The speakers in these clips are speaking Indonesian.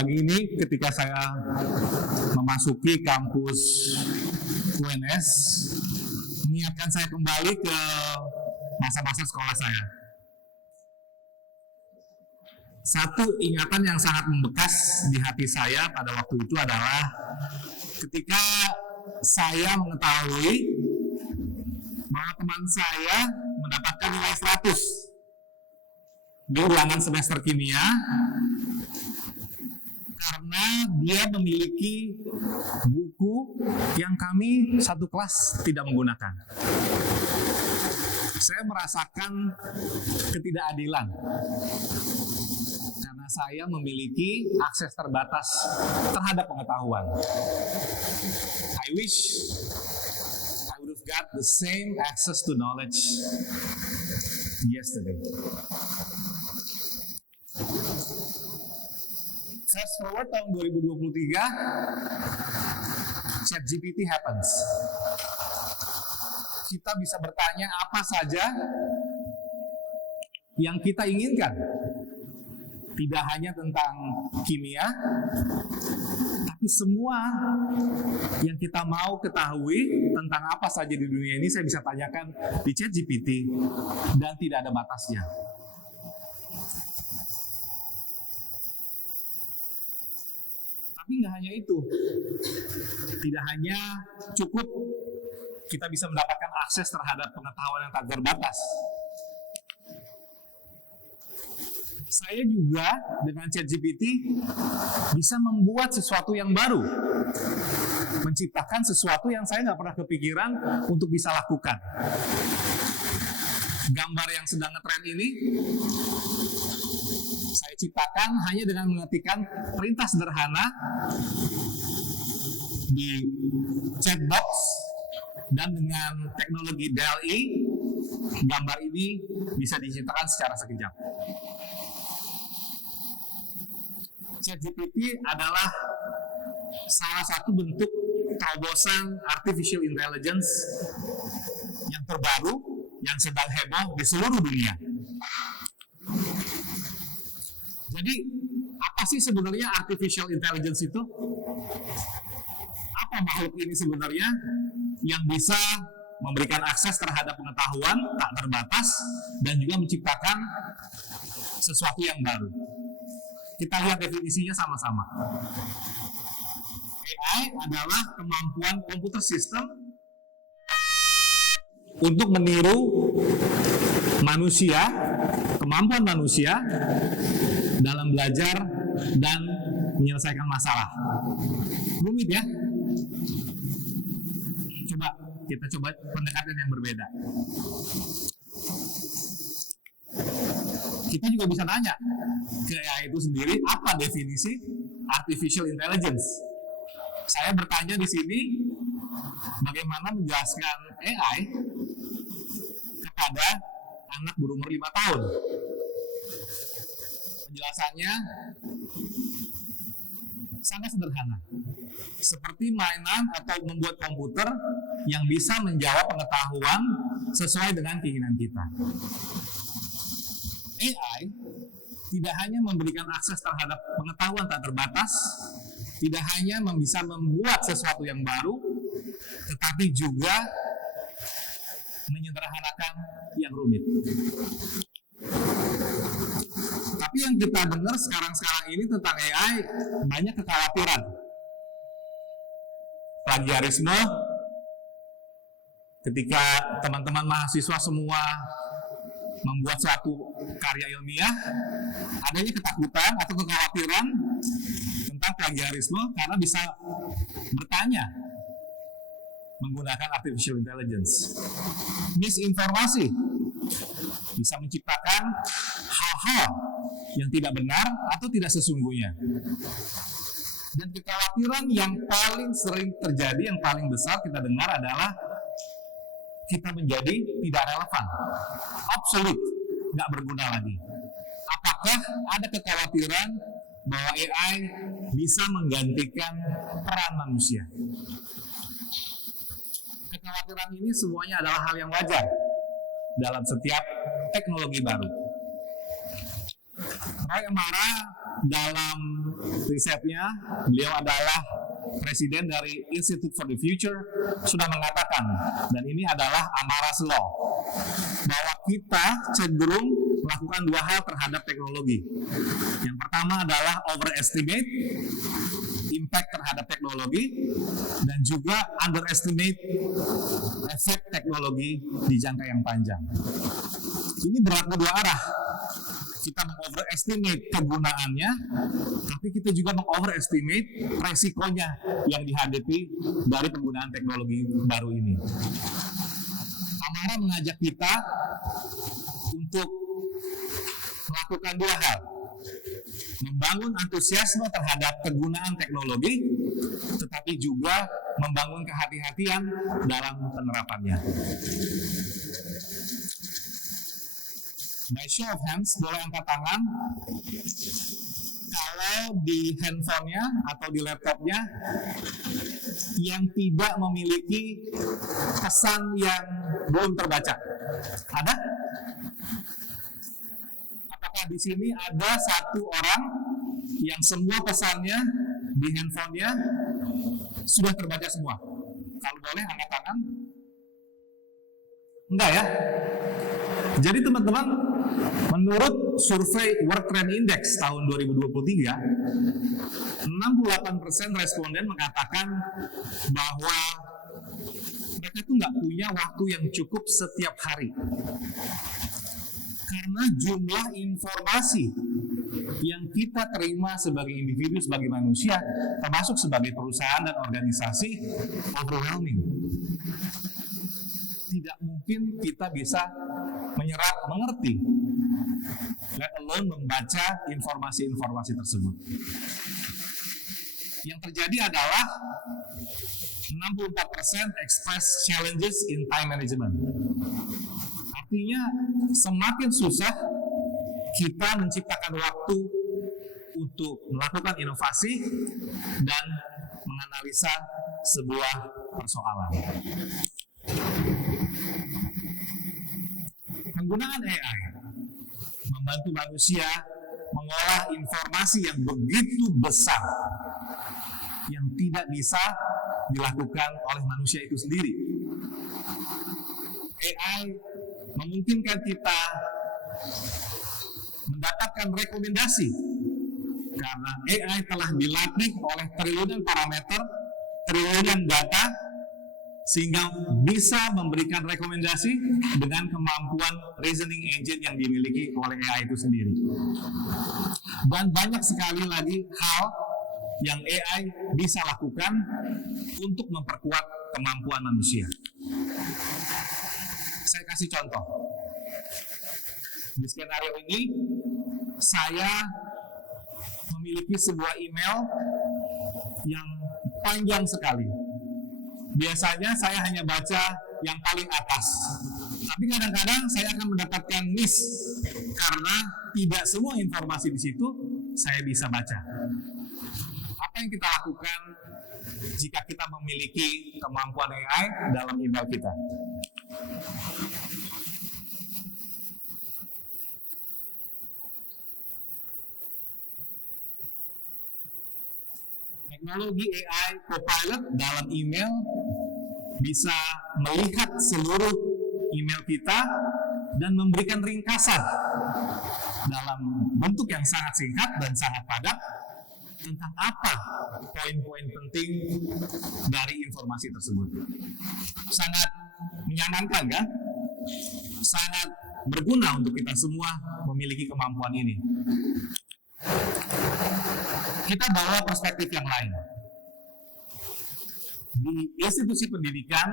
Pagi ini ketika saya memasuki kampus UNS, mengingatkan saya kembali ke masa-masa sekolah saya. Satu ingatan yang sangat membekas di hati saya pada waktu itu adalah ketika saya mengetahui bahwa teman saya mendapatkan nilai 100 di ulangan semester kimia karena dia memiliki buku yang kami satu kelas tidak menggunakan. Saya merasakan ketidakadilan karena saya memiliki akses terbatas terhadap pengetahuan. I wish I would have got the same access to knowledge yesterday. Fast forward tahun 2023, ChatGPT happens. Kita bisa bertanya apa saja yang kita inginkan. Tidak hanya tentang kimia, tapi semua yang kita mau ketahui tentang apa saja di dunia ini saya bisa tanyakan di ChatGPT dan tidak ada batasnya. Tapi nggak hanya itu, tidak hanya cukup kita bisa mendapatkan akses terhadap pengetahuan yang tak terbatas. Saya juga dengan ChatGPT bisa membuat sesuatu yang baru, menciptakan sesuatu yang saya nggak pernah kepikiran untuk bisa lakukan. Gambar yang sedang ngetren ini saya ciptakan hanya dengan mengetikkan perintah sederhana di chatbox, dan dengan teknologi DALL-E gambar ini bisa diciptakan secara sekejap. ChatGPT adalah salah satu bentuk terobosan artificial intelligence yang terbaru yang sedang heboh di seluruh dunia. Jadi, apa sih sebenarnya artificial intelligence itu? Apa makhluk ini sebenarnya yang bisa memberikan akses terhadap pengetahuan tak terbatas dan juga menciptakan sesuatu yang baru? Kita lihat definisinya sama-sama. AI adalah kemampuan komputer sistem untuk meniru manusia, kemampuan manusia dalam belajar dan menyelesaikan masalah. Rumit ya? Kita coba pendekatan yang berbeda. Kita juga bisa tanya ke AI itu sendiri, apa definisi artificial intelligence? Saya bertanya di sini, bagaimana menjelaskan AI kepada anak berumur 5 tahun? Penjelasannya sangat sederhana. Seperti mainan atau membuat komputer yang bisa menjawab pengetahuan sesuai dengan keinginan kita. AI tidak hanya memberikan akses terhadap pengetahuan tak terbatas, tidak hanya bisa membuat sesuatu yang baru, tetapi juga menyederhanakan yang rumit. Tapi yang kita dengar sekarang ini tentang AI, banyak kekhawatiran. Plagiarisme, ketika teman-teman mahasiswa semua membuat suatu karya ilmiah, adanya ketakutan atau kekhawatiran tentang plagiarisme karena bisa bertanya menggunakan artificial intelligence. Misinformasi bisa menciptakan hal-hal yang tidak benar atau tidak sesungguhnya. Dan kekhawatiran yang paling sering terjadi, yang paling besar kita dengar adalah kita menjadi tidak relevan, obsolete, nggak berguna lagi. Apakah ada kekhawatiran bahwa AI bisa menggantikan peran manusia? Kekhawatiran ini semuanya adalah hal yang wajar dalam setiap teknologi baru. Roy Amara dalam risetnya, beliau adalah presiden dari Institute for the Future, sudah mengatakan, dan ini adalah Amara's Law, bahwa kita cenderung melakukan dua hal terhadap teknologi. Yang pertama adalah overestimate impact terhadap teknologi, dan juga underestimate efek teknologi di jangka yang panjang. Ini berlaku dua arah. Kita mengoverestimate kegunaannya, tapi kita juga mengoverestimate resikonya yang dihadapi dari penggunaan teknologi baru ini. Amara mengajak kita untuk melakukan dua hal. Membangun antusiasme terhadap penggunaan teknologi, tetapi juga membangun kehati-hatian dalam penerapannya. By show of hands, boleh angkat tangan kalau di handphonenya atau di laptopnya yang tidak memiliki pesan yang belum terbaca. Ada? Apakah di sini ada satu orang yang semua pesannya di handphonenya sudah terbaca semua? Kalau boleh angkat tangan. Enggak ya? Jadi teman-teman, menurut survei World Trend Index tahun 2023, 68% responden mengatakan bahwa mereka itu nggak punya waktu yang cukup setiap hari. Karena jumlah informasi yang kita terima sebagai individu, sebagai manusia, termasuk sebagai perusahaan dan organisasi, overwhelming. Tidak mungkin kita bisa menyerap, mengerti, let alone membaca informasi-informasi tersebut. Yang terjadi adalah 64% express challenges in time management. Artinya semakin susah kita menciptakan waktu untuk melakukan inovasi dan menganalisa sebuah persoalan. Penggunaan AI membantu manusia mengolah informasi yang begitu besar yang tidak bisa dilakukan oleh manusia itu sendiri. AI memungkinkan kita mendapatkan rekomendasi karena AI telah dilatih oleh triliunan parameter, triliunan data, sehingga bisa memberikan rekomendasi dengan kemampuan reasoning engine yang dimiliki oleh AI itu sendiri. Dan banyak sekali lagi hal yang AI bisa lakukan untuk memperkuat kemampuan manusia. Saya kasih contoh. Di skenario ini, saya memiliki sebuah email yang panjang sekali. Biasanya saya hanya baca yang paling atas, tapi kadang-kadang saya akan mendapatkan miss karena tidak semua informasi di situ saya bisa baca. Apa yang kita lakukan jika kita memiliki kemampuan AI dalam email kita? Teknologi AI Copilot dalam email bisa melihat seluruh email kita dan memberikan ringkasan dalam bentuk yang sangat singkat dan sangat padat tentang apa poin-poin penting dari informasi tersebut. Sangat menyenangkan kan? Sangat berguna untuk kita semua memiliki kemampuan ini. Kita bawa perspektif yang lain. Di institusi pendidikan,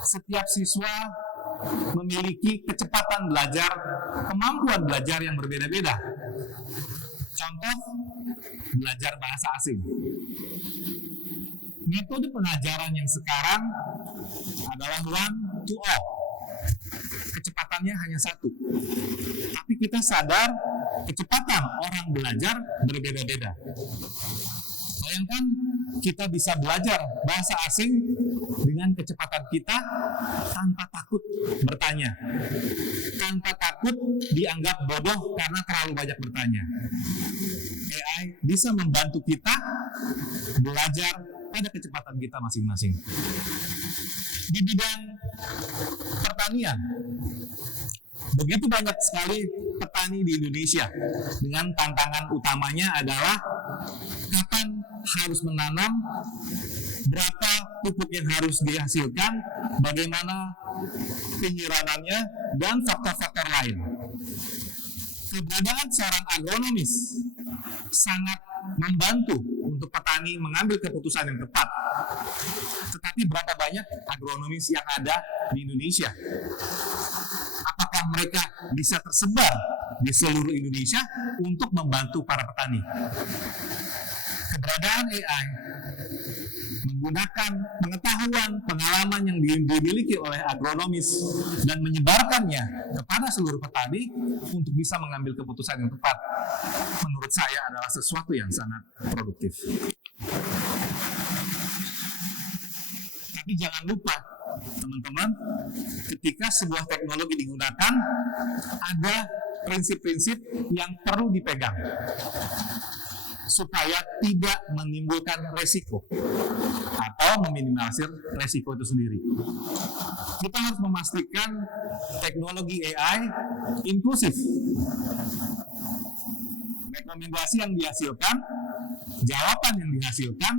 setiap siswa memiliki kecepatan belajar, kemampuan belajar yang berbeda-beda. Contoh, belajar bahasa asing. Metode pengajaran yang sekarang adalah 1 to all. Kecepatannya hanya 1. Tapi kita sadar kecepatan orang belajar berbeda-beda. Bayangkan kita bisa belajar bahasa asing dengan kecepatan kita tanpa takut bertanya, tanpa takut takut dianggap bodoh karena terlalu banyak bertanya. AI bisa membantu kita belajar pada kecepatan kita masing-masing. Di bidang pertanian, begitu banyak sekali petani di Indonesia dengan tantangan utamanya adalah kapan harus menanam, berapa pupuk yang harus dihasilkan, bagaimana penyiranannya, dan faktor-faktor lain. Keberadaan seorang agronomis sangat membantu untuk petani mengambil keputusan yang tepat. Tetapi berapa banyak agronomis yang ada di Indonesia? Apakah mereka bisa tersebar di seluruh Indonesia untuk membantu para petani? Keberadaan AI menggunakan pengetahuan, pengalaman yang dimiliki oleh agronomis dan menyebarkannya kepada seluruh petani untuk bisa mengambil keputusan yang tepat, menurut saya adalah sesuatu yang sangat produktif. Tapi jangan lupa, teman-teman, ketika sebuah teknologi digunakan, ada prinsip-prinsip yang perlu dipegang supaya tidak menimbulkan resiko atau meminimalisir resiko itu sendiri. Kita harus memastikan teknologi AI inklusif. Rekomendasi yang dihasilkan, jawaban yang dihasilkan,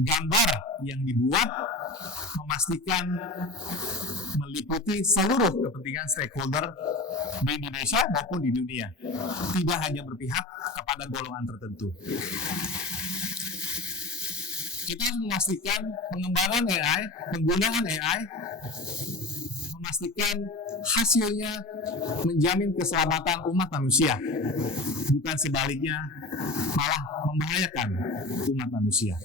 gambar yang dibuat memastikan meliputi seluruh kepentingan stakeholder di Indonesia maupun di dunia, tidak hanya berpihak kepada golongan tertentu. Kita harus memastikan pengembangan AI, penggunaan AI, memastikan hasilnya menjamin keselamatan umat manusia, bukan sebaliknya malah membahayakan umat manusia.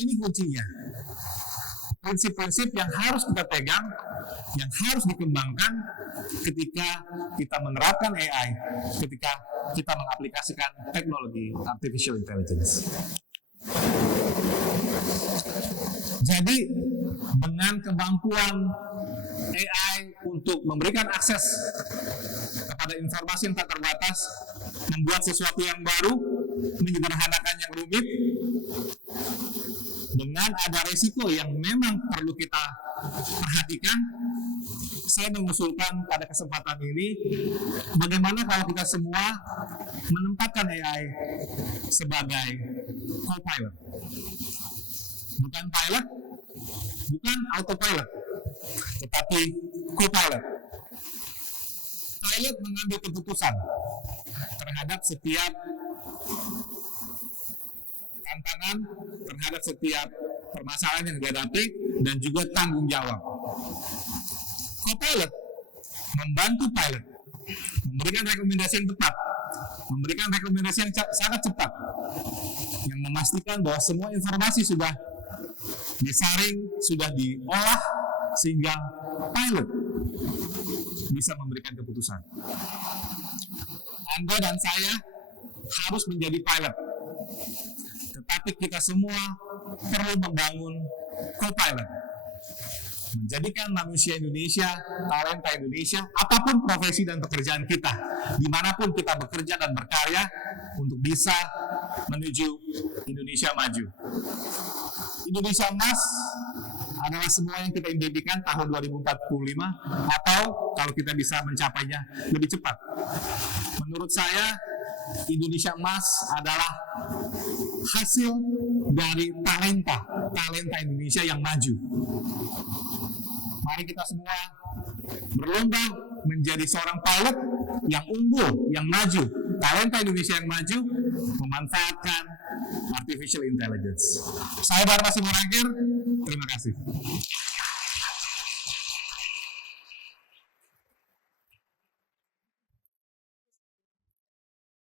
Ini kuncinya. Prinsip-prinsip yang harus kita pegang, yang harus dikembangkan ketika kita menerapkan AI, ketika kita mengaplikasikan teknologi artificial intelligence. Jadi, dengan kemampuan AI untuk memberikan akses kepada informasi yang tak terbatas, membuat sesuatu yang baru, menyederhanakan yang rumit, dengan ada risiko yang memang perlu kita perhatikan, saya mengusulkan pada kesempatan ini, bagaimana kalau kita semua menempatkan AI sebagai co-pilot. Bukan pilot, bukan autopilot, tetapi co-pilot. Pilot mengambil keputusan terhadap setiap tantangan, terhadap setiap permasalahan yang dihadapi, dan juga tanggung jawab. Co-pilot membantu pilot, memberikan rekomendasi yang tepat, memberikan rekomendasi yang sangat cepat, yang memastikan bahwa semua informasi sudah disaring, sudah diolah, sehingga pilot bisa memberikan keputusan. Anda dan saya harus menjadi pilot, tetapi kita semua perlu membangun co-pilot, menjadikan manusia Indonesia, talenta Indonesia, apapun profesi dan pekerjaan kita, dimanapun kita bekerja dan berkarya, untuk bisa menuju Indonesia maju. Indonesia Emas adalah semua yang kita impikan tahun 2045, atau kalau kita bisa mencapainya lebih cepat. Menurut saya, Indonesia Emas adalah hasil dari talenta Indonesia yang maju. Mari kita semua berlomba menjadi seorang pilot yang unggul, yang maju, talenta Indonesia yang maju, memanfaatkan artificial intelligence. Saya Barma Simorangkir, terima kasih.